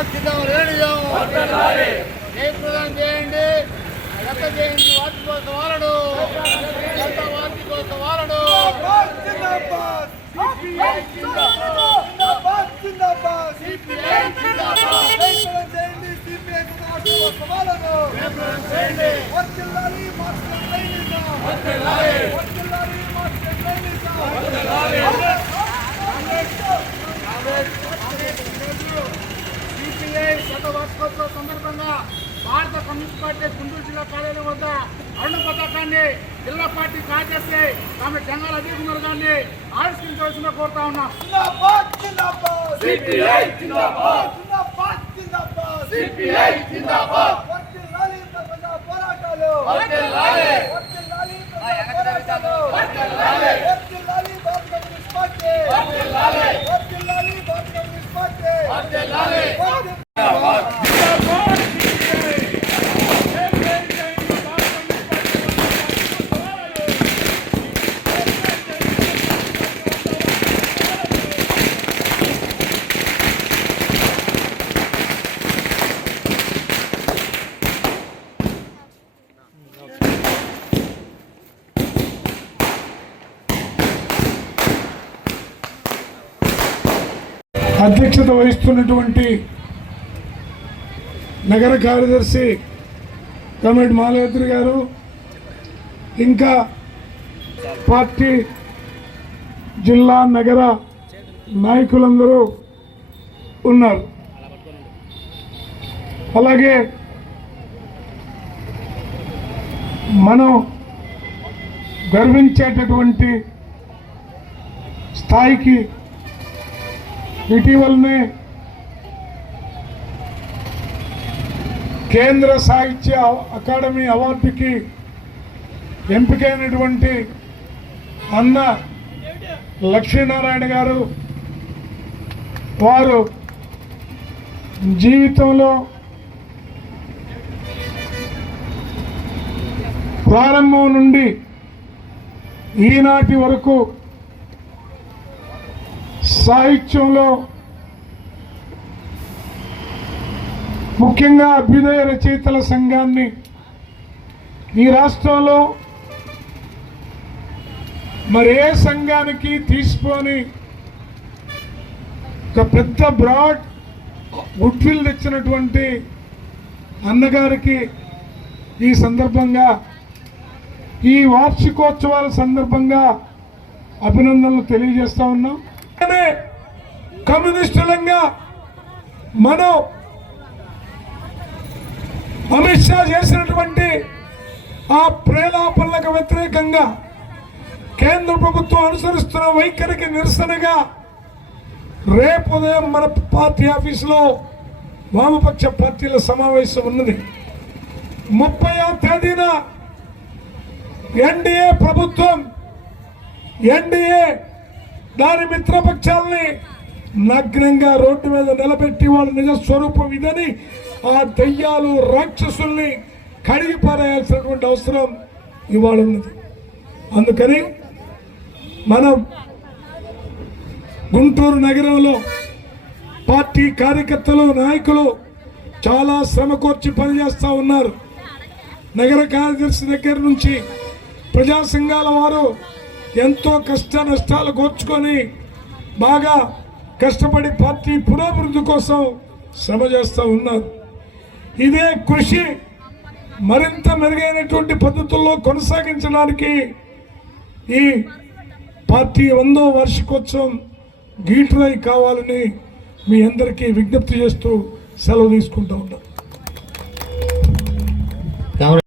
రాష్ట్రం రేడియో. నేత్రదానం చేయండి. ఎంత చేయండి వాటి కోసం వారడు. ఎంత వాటి కోసం వారడు. సిపిఐ చేయండి సిపిఐ శత వార్షికోత్సవ సందర్భంగా భారత కమ్యూనిస్ట్ పార్టీ గుంటూరు జిల్లా కార్యాలయం వద్ద అరుణ పతాకాన్ని జిల్లా పార్టీ కార్యదర్శి ఆమె జంగాల అజయ్ కుమార్ గారిని ఆవిష్కరించవలసిన కోరుతా ఉన్నాం. సిపిఐ జిందాబాద్. సిపిఐ జిందాబాద్ పోరాటాలు వర్ధిల్లాలి. వర్ధిల్లాలి పోరాటాలు వర్ధిల్లాలి. వర్ధిల్లాలి భారత కమ్యూనిస్ట్ పార్టీ వర్ధిల్లాలి. వర్ధిల్లాలి భారత కమ్యూనిస్ట్ పార్టీ వర్ధిల్లాలి. వర్ధిల్లాలి. అధ్యక్షత వహిస్తున్నటువంటి నగర కార్యదర్శి కమిటీ మాలయాత్రి గారు ఇంకా పార్టీ జిల్లా నగర నాయకులందరూ ఉన్నారు. అలాగే మనం గర్వించేటటువంటి స్థాయికి ఇటీవలనే కేంద్ర సాహిత్య అకాడమీ అవార్డుకి ఎంపికైనటువంటి అన్న లక్ష్మీనారాయణ గారు వారు జీవితంలో ప్రారంభం నుండి ఈనాటి వరకు సాహిత్యంలో ముఖ్యంగా అభ్యుదయ రచయితల సంఘాన్ని ఈ రాష్ట్రంలో మరి ఏ సంఘానికి తీసుకొని ఒక పెద్ద బ్రాడ్ గుడ్విల్ తెచ్చినటువంటి అన్నగారికి ఈ సందర్భంగా ఈ వార్షికోత్సవాల సందర్భంగా అభినందనలు తెలియజేస్తా ఉన్నాం. కమ్యూనిస్టులంగా మనం అమిత్ షా చేసినటువంటి ఆ ప్రేలాపనలకు వ్యతిరేకంగా కేంద్ర ప్రభుత్వం అనుసరిస్తున్న వైఖరికి నిరసనగా రేపు ఉదయం మన పార్టీ ఆఫీసులో వామపక్ష పార్టీల సమావేశం ఉన్నది. ముప్పై తేదీన ఎన్డీఏ ప్రభుత్వం ఎన్డీఏ దాని మిత్రపక్షాలని నగ్నంగా రోడ్డు మీద నిలబెట్టి వాళ్ళ నిజ స్వరూపం ఇదని ఆ దయ్యాలు రాక్షసుల్ని కడిగి పారేయాల్సినటువంటి అవసరం ఇవాళ ఉన్నది. అందుకని మనం గుంటూరు నగరంలో పార్టీ కార్యకర్తలు నాయకులు చాలా శ్రమ కోర్చి పనిచేస్తూ ఉన్నారు. నగర కార్యదర్శి దగ్గర నుంచి ప్రజా సంఘాల వారు ఎంతో కష్ట నష్టాలు కోర్చుకొని బాగా కష్టపడి పార్టీ పురోభివృద్ధి కోసం శ్రమ చేస్తూ ఉన్నారు. ఇదే కృషి మరింత మెరుగైనటువంటి పద్ధతుల్లో కొనసాగించడానికి ఈ పార్టీ వందో వార్షికోత్సవం గీటురై కావాలని మీ అందరికీ విజ్ఞప్తి చేస్తూ సెలవు తీసుకుంటూ ఉన్నాను